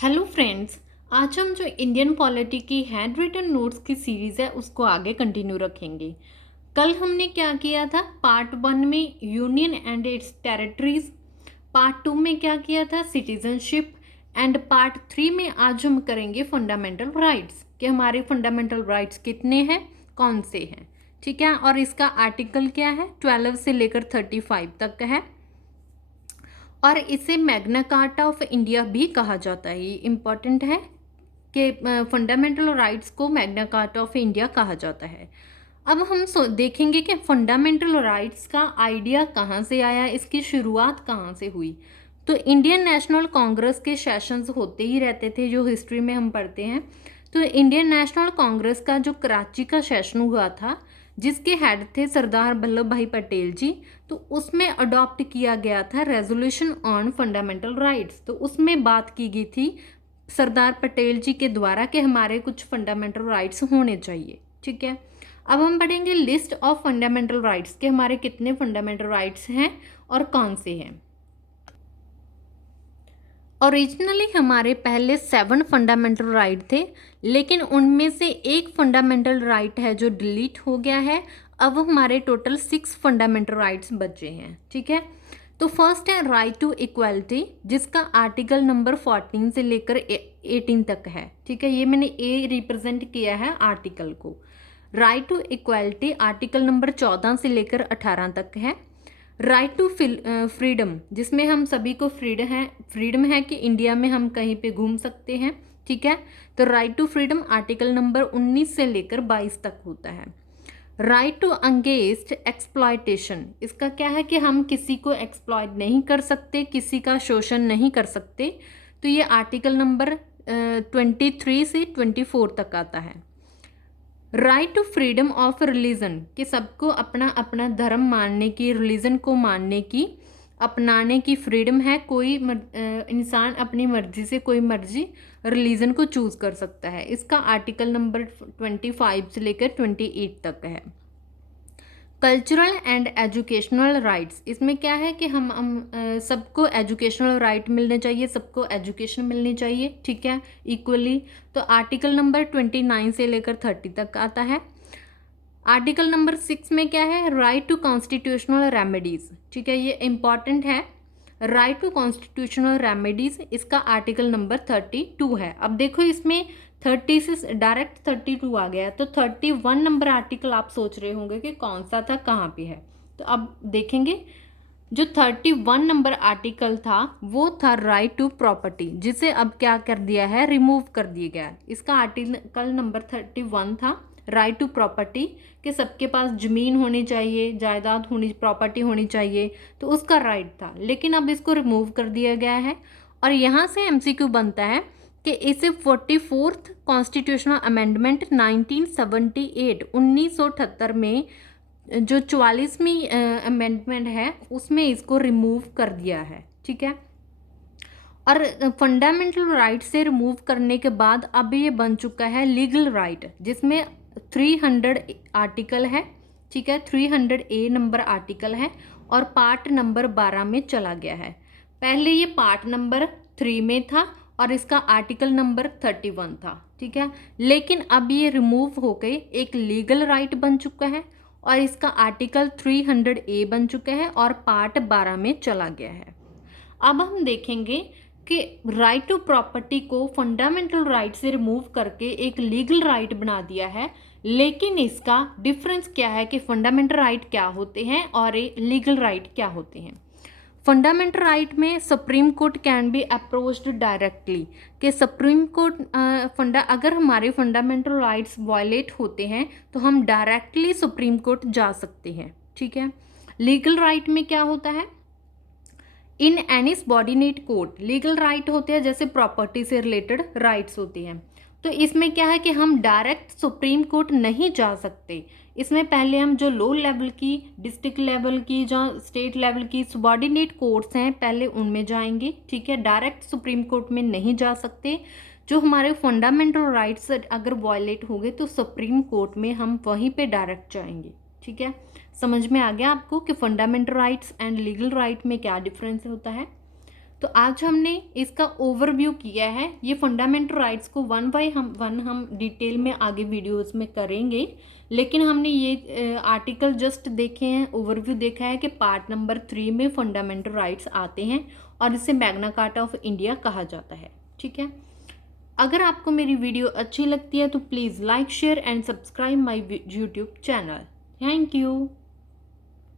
Hello friends. आज हम जो इंडियन पॉलिटी की हैंड रिटन नोट्स की सीरीज़ है उसको आगे कंटिन्यू रखेंगे। कल हमने क्या किया था? पार्ट 1 में union and it's territories, part 2 में क्या किया था? सिटीजनशिप, एंड पार्ट 3 में आज हम करेंगे फंडामेंटल राइट्स कि हमारे फंडामेंटल राइट्स कितने हैं, कौन से हैं। ठीक है, और इसका आर्टिकल क्या है? 12 से लेकर 35 तक है और इसे मैग्ना कार्टा ऑफ इंडिया भी कहा जाता है। ये इम्पॉर्टेंट है कि फंडामेंटल राइट्स को मैग्ना कार्टा ऑफ इंडिया कहा जाता है। अब हम देखेंगे कि फंडामेंटल राइट्स का आइडिया कहाँ से आया, इसकी शुरुआत कहाँ से हुई। तो इंडियन नेशनल कांग्रेस के सेशंस होते ही रहते थे, जो हिस्ट्री में हम पढ़ते हैं। तो इंडियन नेशनल कांग्रेस का जो कराची का सेशन हुआ था, जिसके हेड थे सरदार वल्लभ भाई पटेल जी, तो उसमें अडॉप्ट किया गया था रेजोल्यूशन ऑन फंडामेंटल राइट्स। तो उसमें बात की गई थी सरदार पटेल जी के द्वारा कि हमारे कुछ फंडामेंटल राइट्स होने चाहिए। ठीक है, अब हम पढ़ेंगे लिस्ट ऑफ फंडामेंटल राइट्स के हमारे कितने फंडामेंटल राइट्स हैं और कौन से हैं। ओरिजिनली हमारे पहले 7 फंडामेंटल राइट थे, लेकिन उनमें से एक फंडामेंटल राइट है जो डिलीट हो गया है। अब हमारे टोटल 6 फंडामेंटल राइट्स बचे हैं। ठीक है, तो फर्स्ट है राइट टू इक्वालिटी, जिसका आर्टिकल नंबर 14 से लेकर 18 तक है। ठीक है, ये मैंने ए रिप्रेजेंट किया है आर्टिकल को। Right to equality article number 14 से लेकर 18 तक है। राइट टू फ्रीडम, जिसमें हम सभी को फ्रीडम है कि इंडिया में हम कहीं पे घूम सकते हैं। ठीक है, तो right to freedom article number 19 से लेकर 22 तक होता है। राइट टू अगेंस्ट एक्सप्लॉयटेशन, इसका क्या है कि हम किसी को एक्सप्लॉयट नहीं कर सकते, किसी का शोषण नहीं कर सकते। तो ये आर्टिकल नंबर 23 से 24 तक आता है। Right to freedom of religion, कि सबको अपना अपना धर्म मानने की, रिलीजन को मानने की, अपनाने की फ्रीडम है। कोई इंसान अपनी मर्जी से कोई मर्जी रिलीजन को चूज़ कर सकता है। इसका आर्टिकल नंबर 25 से लेकर 28 तक है। कल्चरल एंड एजुकेशनल राइट्स, इसमें क्या है कि हम सबको एजुकेशनल राइट मिलने चाहिए, सबको एजुकेशन मिलनी चाहिए। ठीक है, इक्वली। तो आर्टिकल नंबर 29 से लेकर 30 तक आता है। आर्टिकल नंबर 6 में क्या है? Right to constitutional remedies. ठीक है, ये इंपॉर्टेंट है। राइट टू कॉन्स्टिट्यूशनल रेमेडीज, इसका आर्टिकल नंबर 32 है। अब देखो इसमें 30 से डायरेक्ट 32 आ गया, तो 31 नंबर आर्टिकल आप सोच रहे होंगे कि कौन सा था, कहाँ पे है। तो अब देखेंगे, जो 31 नंबर आर्टिकल था वो था राइट टू प्रॉपर्टी, जिसे अब क्या कर दिया है? रिमूव कर दिया गया। इसका आर्टिकल नंबर 31 था राइट टू प्रॉपर्टी, कि सबके पास ज़मीन होनी चाहिए, जायदाद होनी, प्रॉपर्टी होनी चाहिए, तो उसका राइट था। लेकिन अब इसको रिमूव कर दिया गया है और यहाँ से एमसीक्यू बनता है कि इसे 44th कॉन्स्टिट्यूशनल अमेंडमेंट 1978 1978 में जो 44वीं अमेंडमेंट है उसमें इसको रिमूव कर दिया है। ठीक है, और फंडामेंटल राइट से रिमूव करने के बाद अब ये बन चुका है लीगल राइट, जिसमें 300 आर्टिकल है। ठीक है, 300A नंबर आर्टिकल है और पार्ट नंबर 12 में चला गया है। पहले ये पार्ट नंबर 3 में था और इसका आर्टिकल नंबर 31 था। ठीक है, लेकिन अब ये रिमूव होकर एक लीगल राइट बन चुका है और इसका आर्टिकल 300A बन चुका है और पार्ट 12 में चला गया है। अब हम देखेंगे कि राइट टू प्रॉपर्टी को फंडामेंटल राइट से रिमूव करके एक लीगल राइट बना दिया है, लेकिन इसका डिफरेंस क्या है कि फंडामेंटल राइट क्या होते हैं और लीगल राइट क्या होते हैं। फंडामेंटल राइट में supreme court can be approached directly, कि सुप्रीम कोर्ट अगर हमारे फंडामेंटल राइट्स वायलेट होते हैं तो हम डायरेक्टली सुप्रीम कोर्ट जा सकते हैं। ठीक है, लीगल राइट में क्या होता है? In any subordinate court, legal right होते हैं जैसे प्रॉपर्टी से रिलेटेड राइट्स होती हैं। तो इसमें क्या है कि हम डायरेक्ट सुप्रीम कोर्ट नहीं जा सकते। इसमें पहले हम जो लो लेवल की, डिस्ट्रिक्ट लेवल की, जहाँ स्टेट लेवल की सबॉर्डिनेट कोर्ट्स हैं पहले उनमें जाएंगे। ठीक है, डायरेक्ट सुप्रीम कोर्ट में नहीं जा सकते। जो हमारे फंडामेंटल राइट्स अगर वायलेट हो गए तो सुप्रीम कोर्ट में हम वहीं पे डायरेक्ट जाएंगे। ठीक है, समझ में आ गया आपको कि fundamental rights and legal right में क्या डिफरेंस होता है। तो आज हमने इसका ओवरव्यू किया है। ये फंडामेंटल राइट्स को हम डिटेल में आगे वीडियोस में करेंगे, लेकिन हमने ये आर्टिकल जस्ट देखे हैं, ओवरव्यू देखा है कि पार्ट नंबर 3 में फंडामेंटल राइट्स आते हैं और इसे मैग्ना कार्टा ऑफ इंडिया कहा जाता है। ठीक है, अगर आपको मेरी वीडियो अच्छी लगती है तो please like share and subscribe my YouTube channel. Thank you.